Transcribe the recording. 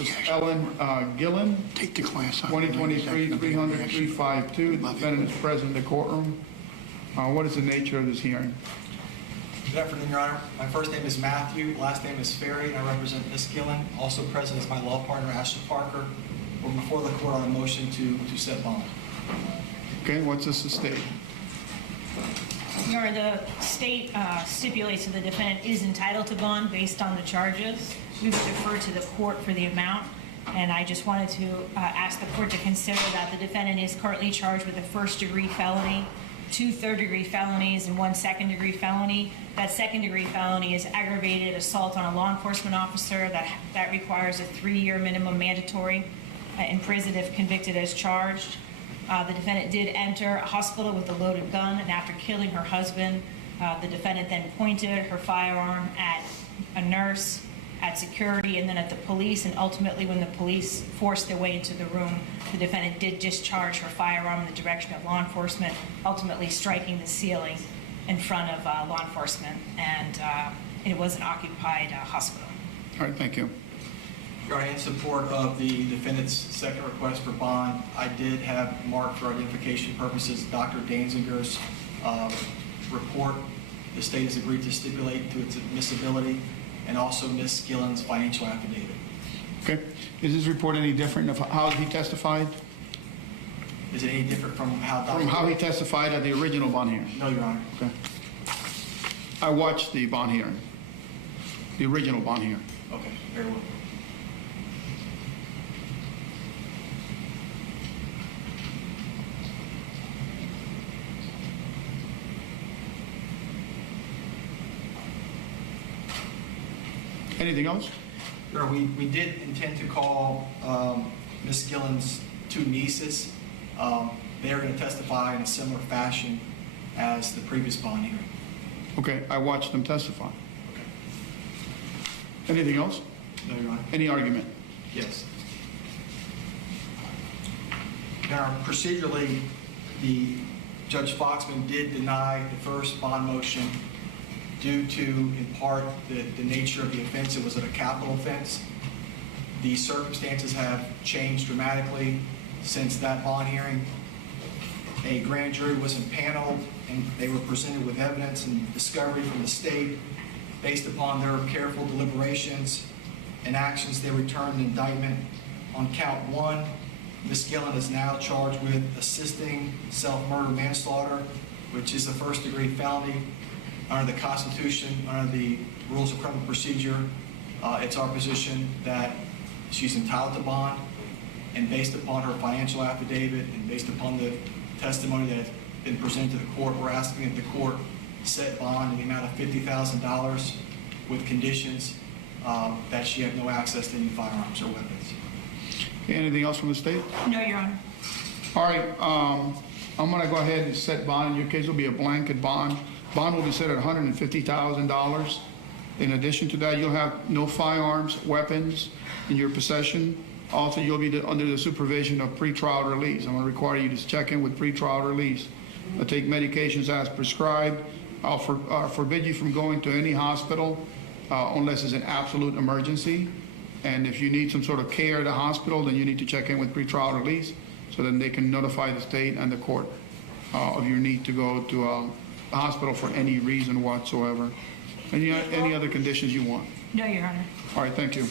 versus Ellen Gilland, Take the class out. 2023, 300-352. The defendant is present in the courtroom. What is the nature of this hearing? Good afternoon, Your Honor. My first name is Matthew, last name is Ferry, and I represent Ms. Gilland. Also present is my law partner, Ashley Parker. We're before the court on a motion to set bond. Okay, what's this state? Your Honor, the state stipulates that the defendant is entitled to bond based on the charges. We would defer to the court for the amount, and I just wanted to ask the court to consider that the defendant is currently charged with a first-degree felony, 2 third-degree felonies, and 1 second-degree felony. That second-degree felony is aggravated assault on a law enforcement officer. That requires a 3-year minimum mandatory in prison if convicted as charged. The defendant did enter a hospital with a loaded gun, and after killing her husband, the defendant then pointed her firearm at a nurse, at security, and then at the police, and ultimately when the police forced their way into the room, the defendant did discharge her firearm in the direction of law enforcement, ultimately striking the ceiling in front of law enforcement, and it was an occupied hospital. All right, thank you. Your Honor, in support of the defendant's second request for bond, I did have marked for identification purposes Dr. Danzinger's report. The state has agreed to stipulate to its admissibility, and also Ms. Gilland's financial affidavit. Okay, is this report any different of how he testified? Is it any different from how Dr. From how he testified at the original bond hearing? No, Your Honor. Okay. I watched the bond hearing, the original bond hearing. Okay, very well. Anything else? Your Honor, we did intend to call Ms. Gilland's 2 nieces. They are going to testify in a similar fashion as the previous bond hearing. Okay, I watched them testify. Okay. Anything else? No, Your Honor. Any argument? Yes. Now, procedurally, Judge Foxman did deny the first bond motion due to, in part, the nature of the offense. It was a capital offense. The circumstances have changed dramatically since that bond hearing. A grand jury was impaneled, and they were presented with evidence and discovery from the state. Based upon their careful deliberations and actions, they returned an indictment on count 1. Ms. Gilland is now charged with assisting self-murder manslaughter, which is a first-degree felony. Under the Constitution, under the rules of criminal procedure, it's our position that she's entitled to bond, and based upon her financial affidavit and based upon the testimony that has been presented to the court, we're asking that the court set bond in the amount of $50,000 with conditions that she have no access to any firearms or weapons. Okay, anything else from the state? No, Your Honor. All right, I'm going to go ahead and set bond. In your case, will be a blanket bond. Bond will be set at $150,000. In addition to that, you'll have no firearms, weapons in your possession. Also, you'll be under the supervision of pretrial release. I'm going to require you to check in with pretrial release. Take medications as prescribed. I'll forbid you from going to any hospital unless it's an absolute emergency. And if you need some sort of care at the hospital, then you need to check in with pretrial release so that they can notify the state and the court of your need to go to a hospital for any reason whatsoever. Any other conditions you want? No, Your Honor. All right, thank you.